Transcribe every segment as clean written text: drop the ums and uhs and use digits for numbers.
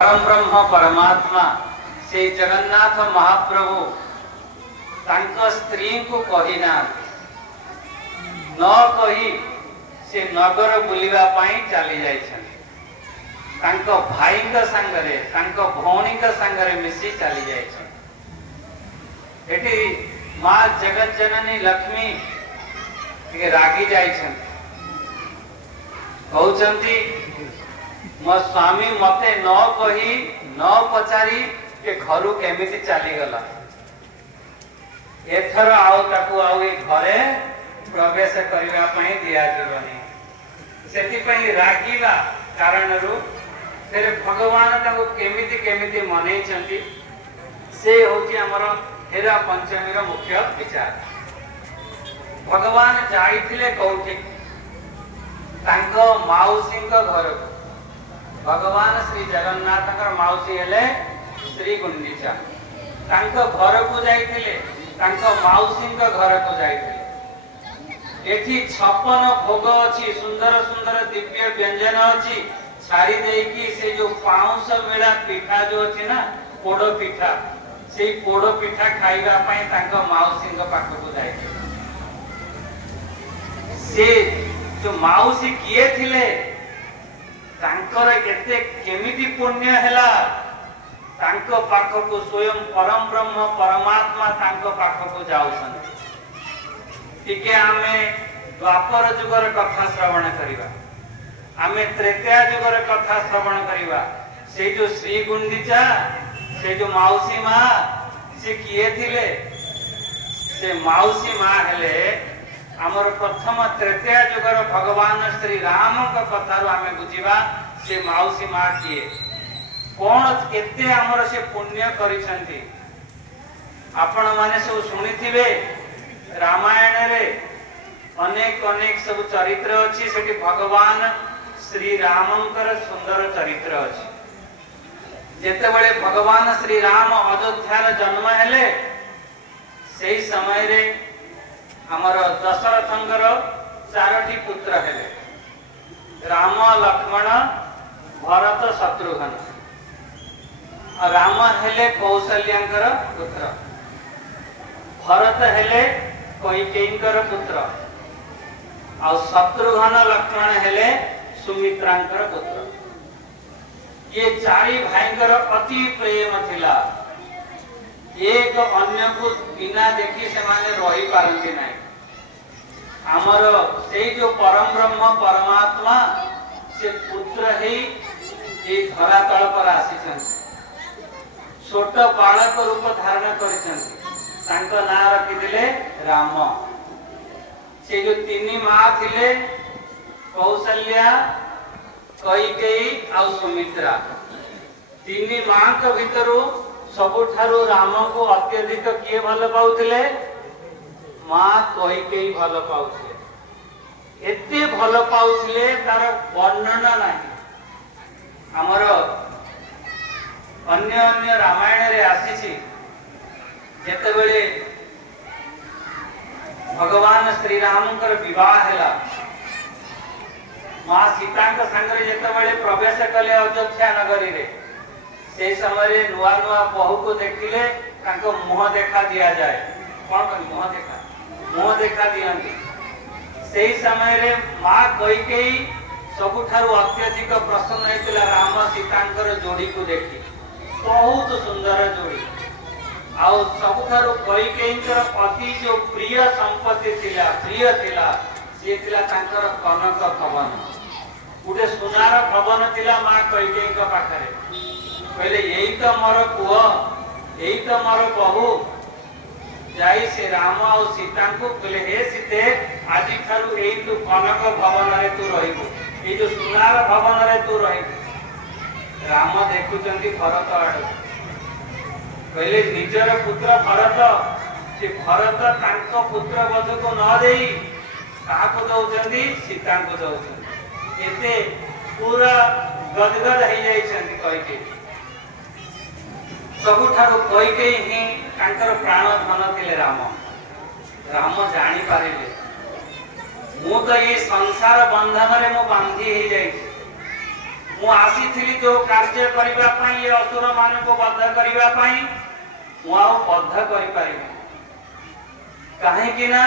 परम ब्रह्म परमात्मा से जगन्नाथ महाप्रभु तांको स्त्री को कहिना न कही से नगर बुलिबा पाई चली जाइछन। तांको भाई का संगरे तांको भौणी का संगरे मिसी चली जाइछन। एटी मां जगत जननी लक्ष्मी के रागी जाइछन। कहउचंती मो स्वामी मते न कही न पचारी के घरु केमिति चली गला। एथर आउ ताकू आउ ए घरे प्रवेश करिवा पई दिया जीवनी सेति पई रागीवा कारण रु तेरे भगवान ताकू केमिति केमिति मनै छंती से होची हमर हेरा पंचमी रो मुख्य विचार। भगवान जाइथिले कोठी तांको माउसी को घर। भगवान श्री जगन्नाथ माउसी हेले श्री गुंडीचा। तांको घर को जाइथिले तांको माउसी को घर को जाइथिले। एठी 56 भोग अछि, सुंदर सुंदर दिव्य व्यंजन अछि। छारी देकी से जो पाउस मेला पिठा जो अछि ना पोड़ो पिठा से पोड़ो पिठा खाइबा पई तांको माउसी को पाख को जाइथिले। से जो माउसी किए थिले तांकर केते केमिति पुण्य हैला तांको पाख को स्वयं परम ब्रह्म परमात्मा तांको पाख को जाउसन। टिके आमे द्वापर जुगर कथा श्रवण करिवा, आमे त्रेता जुगर कथा श्रवण करिवा। से जो श्री गुंडीचा से जो माउसी मां से किए थिले से माउसी मां हेले हमर प्रथम तृतीय जुगर भगवान श्री राम का कथा आमे बुझिबा। से माउसी मां किए कोन केते हमर से पुण्य करिसंती। आपण माने सब सुनिथिबे रामायण रे अनेक अनेक सब चरित्र अछि। सेठी भगवान श्री रामंकर सुंदर चरित्र अछि। जेते बळे भगवान श्री राम अयोध्या रे जन्म हेले सेही समय रे हमर दशरथंकर 4टी पुत्र हेले, राम लक्ष्मण भरत शत्रुघ्न। राम हेले कौशल्यांकर पुत्र, भरत हेले कैकेयींकर पुत्र आ शत्रुघ्न लक्ष्मण हेले सुमित्रांकर पुत्र। ये चारि भाईंकर अति प्रेम थिला। एक अन्य को बिना देखी से माने रही पारंती नहीं। हमर से जो परम ब्रह्म परमात्मा से पुत्र ही ये धरा तल पर आसीछन। छोट बालक रूप धारण करिछन। तांको नाम रखि दिले राम। से जो तीन मां थिले कौशल्या कैकेयी और सुमित्रा, तीन मां के भीतरु सबुठारु राम को अत्यधिक किए भल पाउथिले मां कैकेयी भल पाउथिले। एते भल पाउथिले तार वर्णना नाही। हमर अन्य अन्य रामायण रे आसीछि जेते बेले भगवान श्री रामकर विवाह हैला मां सीता के संगे जेते बेले प्रवेश कले अयोध्या नगरी रे से समय रे नुआ नुआ बहु को देखिले तांको मुह देखा दिया जाए। कोन मुह देखा दियंती। सेही समय रे मां कैकेयी सबुठारु अत्यधिक प्रसन्न हेतिला राम सीतांकर जोड़ी को देखि। बहुत सुंदर जोड़ी आ सबुठारु कैकेयींकर अति जो प्रिय संपत्ति थिला प्रिय थिला से थिला तांकर कनक भवन। गुटे सुनार भवन थिला मां कैकेयी का पाखरे। कहले यही तो मोर पुआ यही तो मोर बहू जाई से राम और सीता को कहले हे सीते आदि ठारू एई तू कनक भवन रे तू रहिबो, ए जो सुनार भवन रे तू रहिबो। राम देखुचंती भरत आड़ कहले निजर पुत्र भरत से भरत तांको पुत्र वधु को न देई काको दउचंती सीता को दउचंती। एते पूरा गदगद हो जाई छंती कहिके। सबुठारु कैकेयी ही तांकर प्राण धन थिले राम। राम जानी पारिले मु तो ये संसार बंधन रे मु बांधी ही जाई। ମୁଁ ଆସିଥିଲି ଯୋଉ କାର୍ଯ୍ୟ କରିବା ପାଇଁ ଏ ଅସୁର ମାନଙ୍କୁ ବଦ୍ଧ କରିବା ପାଇଁ ମୁଁ ଆଉ ବଦ୍ଧ କରିପାରିବି କାହିଁକି ନା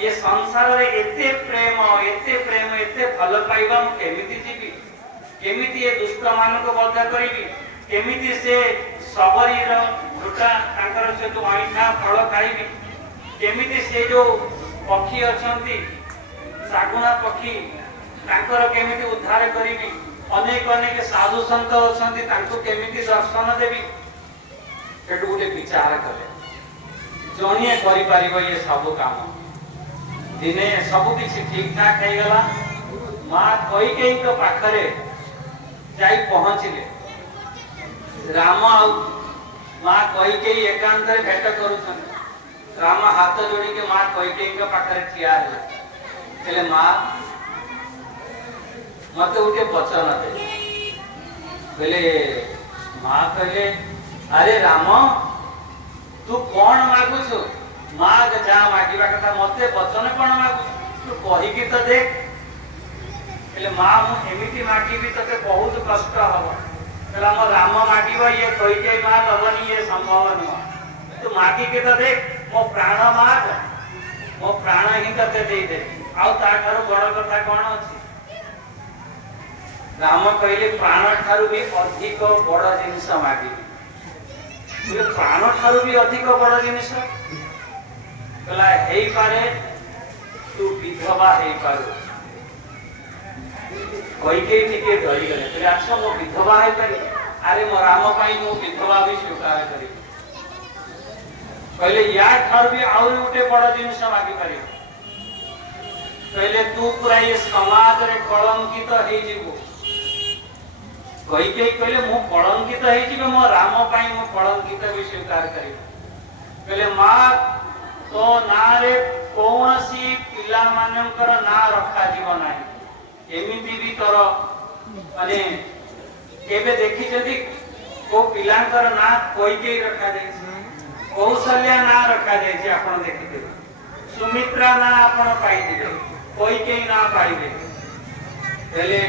ये संसार रे एते प्रेम एते भल पाइबा मु केमिति जीवी केमिति ये दुष्ट मानको बद्ध करिवि केमिति से सबरीर झुटा तांकर से तो आइना फल खाइबि केमिति से जो पक्षी अछंती सागुना पक्षी तांकर केमिति उद्धार करिवि अनेक अनेक साधु संत अछंती तांको केमिति दर्शन देबि एटु गोटे विचार करे जणिए करि परिबो ये सब काम दिने सब किसी ठीक ठाक है गला मां कैकेयी के पाखरे जाई पहुंचले राम आ मां कैकेयी एकांत रे भेट करूछन राम हाथ जोड़ी के मां कैकेयी के पाखरे ठिया है चले मां मते उठे वचन दे बोले मां कहले अरे राम तू कौन मागु छु माग जा मागिबा कथा मते वचन कोन मागु तू कहि कि त देख एले मां मु एमिति मागिबी तते बहुत कष्ट हबो तला म राम मागिबो ये कहि के मां दबनी ये संभव न तू मागी के त देख मो प्राण माग मो प्राण ही तते दे दे आउ ता थारो बड़ कथा कोन अछि राम कहिले प्राण थारु भी अधिक बड़ जिनिस मागिबी ये प्राण थारु भी अधिक बड़ जिनिस कला हेई पारे तू विधवा हेई पारो कोई के टिके डरी गले तेरे अच्छा मो विधवा हेई पारी अरे मो राम पाई मो विधवा भी स्वीकार करी पहले या थर भी आउरी उठे बड़ जिनिस मागी पारी पहले तू पूरा ये समाज रे कलंकित हेई जीवो कोई के कहले मो कलंकित हेई जीवो मो राम पाई मो कलंकित भी स्वीकार करी पहले मां तो नारे कौनसी पिला मानकर ना रखा जीव नाही एमिति भी तोर माने केबे देखि जदी को पिलांकर ना कोई के रखा जाय कौशल्या ना रखा जाय जे आपण देखिते सुमित्रा ना आपण पाई दिले कोई के ना पाइबे हेले